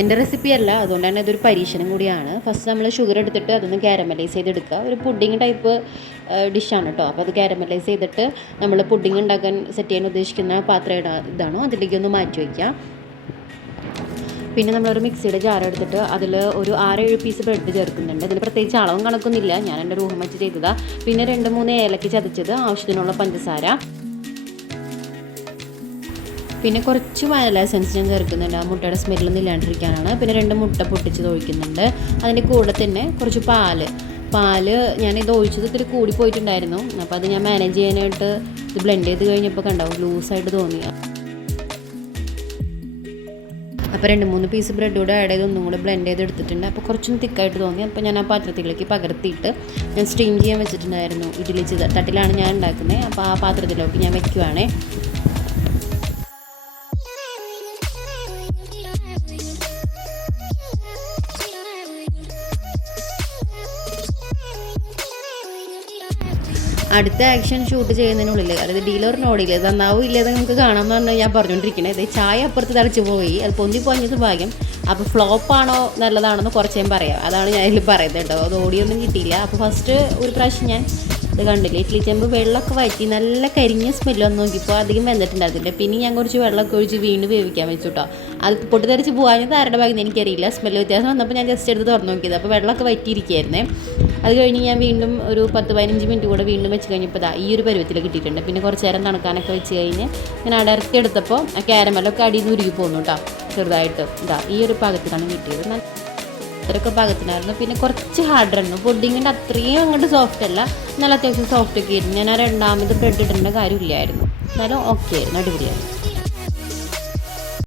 എൻ്റെ റെസിപ്പി അല്ല, അതുകൊണ്ട് തന്നെ ഇതൊരു പരീക്ഷണം കൂടിയാണ്. ഫസ്റ്റ് നമ്മൾ ഷുഗർ എടുത്തിട്ട് അതൊന്ന് കാരമലൈസ് ചെയ്തെടുക്കുക. ഒരു പുഡിങ് ടൈപ്പ് ഡിഷാണ് കേട്ടോ. അപ്പോൾ അത് കാരമലൈസ് ചെയ്തിട്ട് നമ്മൾ പുഡിങ് ഉണ്ടാക്കാൻ സെറ്റ് ചെയ്യാൻ ഉദ്ദേശിക്കുന്ന പാത്രം ഇതാണോ അതിലേക്ക് ഒന്ന് മാറ്റി വയ്ക്കുക. പിന്നെ നമ്മളൊരു മിക്സിയുടെ ജാർ എടുത്തിട്ട് അതിൽ ഒരു 6-7 പീസ് ബ്രെഡ് ചേർക്കുന്നുണ്ട്. ഇതിൽ പ്രത്യേകിച്ച് അളവും കണക്കൊന്നുമില്ല, ഞാൻ എൻ്റെ ഊഹം വെച്ച് ചെയ്തതാണ്. പിന്നെ 2-3 ഏലക്ക ചതച്ചത്, ആവശ്യത്തിനുള്ള പഞ്ചസാര, പിന്നെ കുറച്ച് വാനില എസൻസ് ഞാൻ ചേർക്കുന്നുണ്ട്, ആ മുട്ടയുടെ സ്മെല്ലൊന്നും ഇല്ലാണ്ടിരിക്കാനാണ്. പിന്നെ 2 മുട്ട പൊട്ടിച്ചത് ഒഴിക്കുന്നുണ്ട്. അതിൻ്റെ കൂടെ തന്നെ കുറച്ച് പാല് ഞാനിത് ഒഴിച്ചത് ഇത്തിരി കൂടി പോയിട്ടുണ്ടായിരുന്നു. അപ്പോൾ അത് ഞാൻ മാനേജ് ചെയ്യാനായിട്ട് ഇത് ബ്ലെൻഡ് ചെയ്ത് കഴിഞ്ഞപ്പോൾ കണ്ടാവും ലൂസായിട്ട് തോന്നി. അപ്പോൾ 2-3 പീസ് ബ്രെഡ് കൂടെ ആഡ് ചെയ്ത് ഒന്നും കൂടെ ബ്ലെൻഡ് ചെയ്ത് എടുത്തിട്ടുണ്ട്. അപ്പോൾ കുറച്ചൊന്ന് തിക്കായിട്ട് തോന്നി. അപ്പോൾ ഞാൻ ആ പാത്രത്തിലേക്ക് പകർത്തിയിട്ട് ഞാൻ സ്റ്റീം ചെയ്യാൻ വെച്ചിട്ടുണ്ടായിരുന്നു. ഇഡ്ഡലി തട്ടിലാണ് ഞാൻ ഉണ്ടാക്കുന്നത്. അപ്പോൾ ആ പാത്രത്തിലേക്ക് ഞാൻ വെക്കുവാണേ. അടുത്ത ആക്ഷൻ ഷൂട്ട് ചെയ്യുന്നതിനുള്ളിൽ, അതായത് ഡീലർ നോടില്ല നന്നാവും ഇല്ലത് നമുക്ക് കാണാമെന്ന് ഞാൻ പറഞ്ഞുകൊണ്ടിരിക്കണേ. ഇത് ചായ അപ്പുറത്ത് തളിച്ച് പോയി, അത് പൊന്തിപ്പോഞ്ഞത് ഭാഗ്യം. അപ്പോൾ ഫ്ലോപ്പാണോ നല്ലതാണെന്ന് കുറച്ച് ഞാൻ പറയാം. അതാണ് ഞാൻ ഇതിൽ പറയുന്നത് കേട്ടോ. അത് ഓടിയൊന്നും കിട്ടിയില്ല. അപ്പോൾ ഫസ്റ്റ് ഒരു പ്രാവശ്യം ഞാൻ ഇത് കണ്ടില്ലേ, ഇഡ്ഡലി ചെമ്പ് വെള്ളമൊക്കെ വറ്റി നല്ല കരിഞ്ഞ സ്മെല്ലൊന്നും നോക്കിയപ്പോൾ അധികം വെന്തിട്ടുണ്ടായിരുന്നില്ല. പിന്നെ ഞാൻ കുറച്ച് വെള്ളമൊക്കെ ഒഴിച്ച് വീണ്ടും വേവിക്കാൻ വെച്ചു കേട്ടോ. അത് പൊട്ടിത്തെറിച്ച് പോകാഞ്ഞത് ആരുടെ ഭാഗ്യം എനിക്കറിയില്ല. സ്മെല്ല് വ്യത്യാസം വന്നപ്പോൾ ഞാൻ ജസ്റ്റ് എടുത്ത് തുറന്നു നോക്കിയത്. അപ്പോൾ വെള്ളമൊക്കെ വറ്റിയിരിക്കുകയായിരുന്നേ. അത് കഴിഞ്ഞ് ഞാൻ വീണ്ടും ഒരു 10-15 മിനിറ്റ് കൂടെ വീണ്ടും വെച്ച് കഴിഞ്ഞപ്പോൾ ഈ ഒരു പരുവത്തിൽ കിട്ടിയിട്ടുണ്ട്. പിന്നെ കുറച്ച് നേരം തണുക്കാനൊക്കെ വെച്ച് കഴിഞ്ഞ് ഞാൻ അടർത്തി എടുത്തപ്പോൾ ആ കാരമലൊക്കെ അടിയിൽ നിന്ന് ഉരുകി പോകുന്നു കേട്ടോ. ചെറുതായിട്ട് ഈ ഒരു പാകത്തിലാണ് കിട്ടിയത്. അത്രയൊക്കെ പാകത്തിനായിരുന്നു. പിന്നെ കുറച്ച് ഹാർഡായിരുന്നു. പുഡിങ്ങിൻ്റെ അത്രയും അങ്ങോട്ട് സോഫ്റ്റ് അല്ല, നല്ല അത്യാവശ്യം സോഫ്റ്റ് ഒക്കെ ആയിരുന്നു. ഞാൻ ആ 2ാമത് ബ്രെഡ് ഇടേണ്ട കാര്യമില്ലായിരുന്നു. എന്നാലും ഓക്കെ ആയിരുന്നു, അടിപൊളിയായിരുന്നു.